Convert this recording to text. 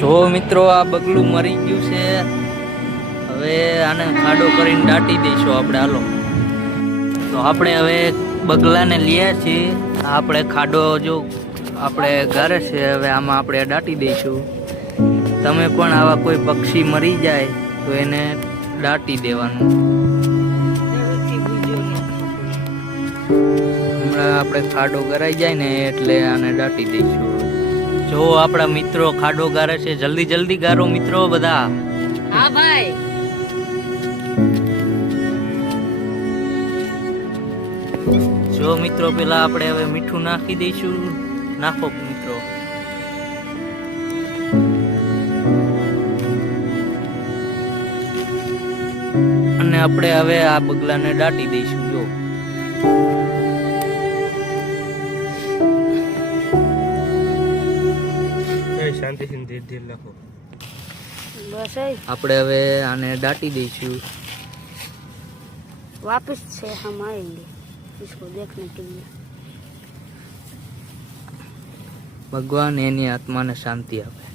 જો મિત્રો આ બગલું મરી ગયું છે, હવે આને ખાડો કરીને દાટી દઈશું આપણે. હાલો તો આપણે હવે બગલાને લઈએ છીએ. આપણે ખાડો જો આપણે ગારે છે, હવે આમાં આપણે દાટી દઈશું. તમે પણ આવા કોઈ પક્ષી મરી જાય તો એને દાટી દેવાનું. હમણાં આપણે ખાડો ગરાઈ જાય ને એટલે આને દાટી દઈશું. જો આપણા મિત્રો ખાડો ગારે છે, જલ્દી જલ્દી ગારો મિત્રો બધા. હા ભાઈ. જો મિત્રો પેલા આપણે હવે મીઠું નાખી દઈશું. નાખો મિત્રો. અને આપણે હવે આ બગલાને દાટી દઈશું. જો શાંતિથી ધીરે ધીરે લખો. बस આપણે હવે આને દાટી દઈશું. वापस से हम आएंगे इसको देखने के लिए. ભગવાન એની આત્માને શાંતિ આપે.